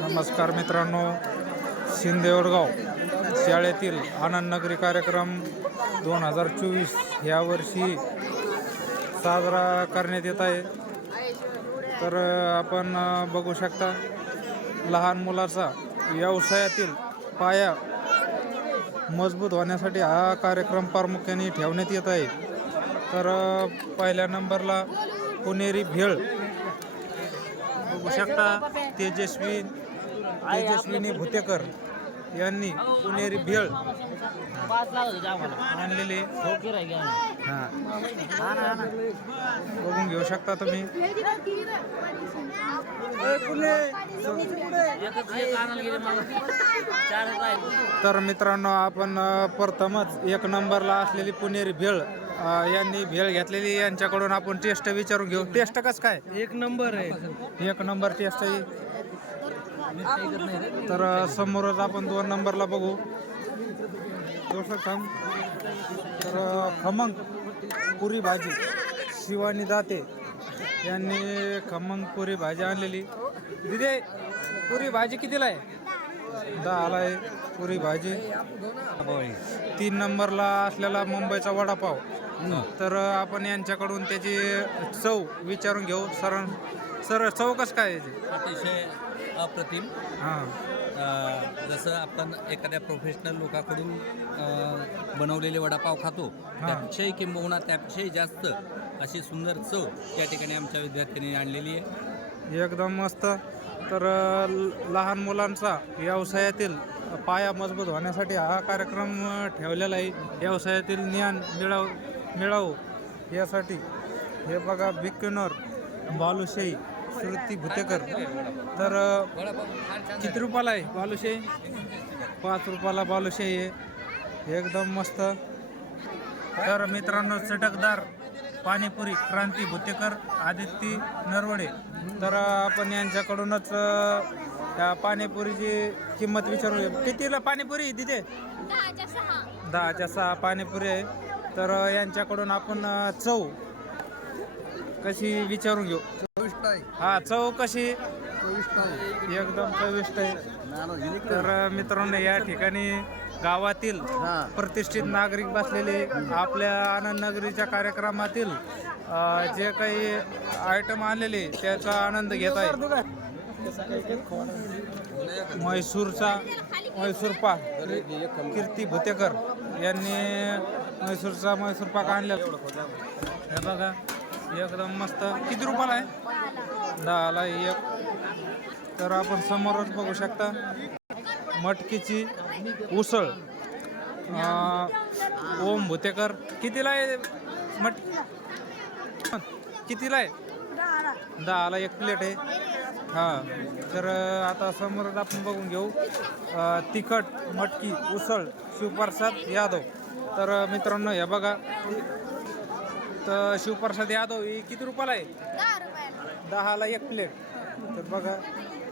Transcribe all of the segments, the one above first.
नमस्कार मित्रांनो, शिंदेवडगाव शाळेतील आनंद नगरी कार्यक्रम 2024 या वर्षी साजरा करण्यात येत आहे। तर आपण बघू शकता, लहान मुलाचा व्यवसायातील पाया मजबूत होण्यासाठी हा कार्यक्रम प्रामुख्याने ठेवण्यात येत आहे। तर पहिल्या नंबरला पुणेरी भेळ बघू शकता, तेजस्विनी भुतेकर यांनी पुणेरी भेळ आणलेली बघून घेऊ शकता तुम्ही। तर मित्रांनो, आपण प्रथमच 1 नंबरला असलेली पुणेरी भेळ यांनी भेळ घेतलेली, यांच्याकडून आपण टेस्ट विचारून घेऊ। टेस्ट कसं काय? 1 नंबर आहे, 1 नंबर टेस्ट आहे। तर समोरच आपण 2 नंबरला बघू। तर खमंग पुरी भाजी शिवानी दाते यांनी खमंग पुरी भाजी आणलेली। दिदे, पुरी भाजी कितीला आहे? 10ला आहे पुरी भाजी। 3 नंबरला असलेला मुंबईचा वडापाव, तर आपण यांच्याकडून त्याची चव विचारून घेऊ। सर चव कसं काय याची? अतिशय अप्रतिम। जसं आपण एखाद्या प्रोफेशनल लोकांकडून बनवलेले वडापाव खातो, त्यापेक्षाही किंबहुना त्यापेक्षाही जास्त अशी सुंदर चव या ठिकाणी आमच्या विद्यार्थ्यांनी आणलेली आहे। एकदम मस्त। तर लहान मुलांचा व्यवसायातील पाया मजबूत होण्यासाठी हा कार्यक्रम ठेवलेला आहे। व्यवसायातील ज्ञान मिळावं यासाठी हे बघा, बिकनर बालुशाही श्रुती भुतेकर। तर किती रुपयाला आहे बालुशाही? 5 रुपयाला बालुशाही आहे, एकदम मस्त। तर मित्रांनो, चटकदार पाणीपुरी क्रांती भुतेकर, आदित्य नरवडे, तर आपण यांच्याकडूनच त्या पाणीपुरीची किंमत विचारू। कितीला पाणीपुरी तिथे? 10च्या 6 पाणीपुरी आहे। तर यांच्याकडून आपण चव कशी विचारून घेऊ। हा, चव कशी? एकदम चविष्ट आहे। तर मित्रांनो, या ठिकाणी गावातील प्रतिष्ठित नागरिक बसलेले आपल्या आनंद नगरीच्या कार्यक्रमातील जे काही आयटम आणलेले त्याचा आनंद घेत आहे। म्हैसूर पाक कीर्ती भुतेकर यांनी म्हैसूर पाक आणलेला, हे बघा, एकदम मस्त। किती रुपयाला आहे? 10ला एक। तर आपण समोरच बघू शकता, मटकीची उसळ ओम भुतेकर, कितीला आहे कितीला आहे? 10ला एक प्लेट आहे। तर आता समोरच आपण बघून घेऊ तिखट मटकी उसळ शिवप्रसाद यादव। तर मित्रांनो, हे बघा, तर शिवप्रसाद यादव ही किती रुपयाला आहे? 10ला एक प्लेट। तर बघा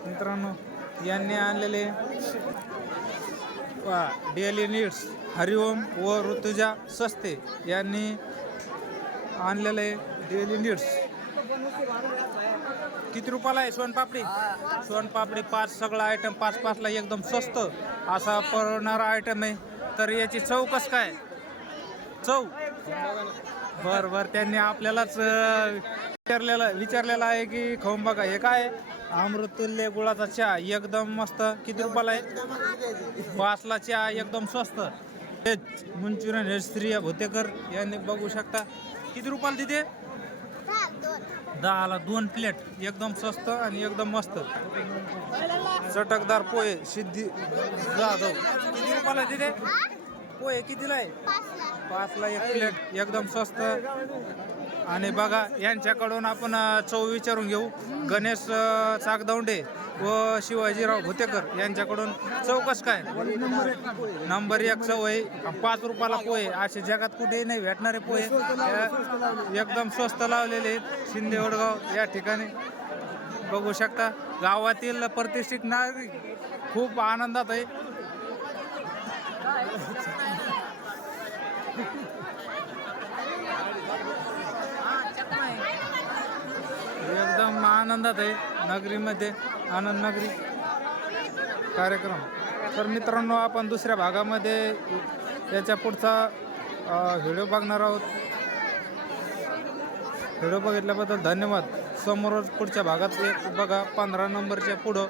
मित्रांनो, यांनी आणलेले डेली नीड्स हरिओम व ऋतुजा सस्ते यांनी आणलेले डेली नीड्स। किती रुपयाला आहे सोनपापडी? सोनपापडी 5, सगळा आयटम 5ला एकदम स्वस्त असा परवडणारा आयटम आहे। तर याची चव कसं काय? चव बरं, त्यांनी आपल्यालाच विचारलेला आहे की खाऊन बघा। हे काय? अमृतुल्य गुळाचा चहा, एकदम मस्त। किती रुपयाला आहे? 5ला चहा, एकदम स्वस्त। व्हेज मंचुरियन हे श्रिया भुतेकर यांनी बघू शकता, किती रुपयाला तिथे? 10ला 2 प्लेट, एकदम स्वस्त आणि एकदम मस्त। चटकदार पोहे सिद्धी जाधव, किती रुपयाला तिथे पोहे? कितीला आहे? 5ला एक प्लेट, एकदम स्वस्त। आणि बघा, यांच्याकडून आपण चव विचारून घेऊ। गणेश चाकदौंडे व शिवाजीराव भुतेकर यांच्याकडून चव कसं काय? नंबर 1 चव आहे। 5 रुपयाला पोहे, असे जगात कुठेही नाही भेटणारे पोहे, एकदम स्वस्त लावलेले आहेत शिंदेवडगाव या ठिकाणी बघू शकता। गावातील प्रतिष्ठित नागरिक खूप आनंदात आहे। एकदम आनंदात आहे नगरीमध्ये, आनंद नगरी कार्यक्रम. तर मित्रांनो, आपण दुसऱ्या भागामध्ये याच्या पुढचा व्हिडिओ बघणार आहोत. व्हिडिओ बघितल्याबद्दल धन्यवाद. समोरच पुढच्या भागात एक बघा 15 नंबरच्या पुढं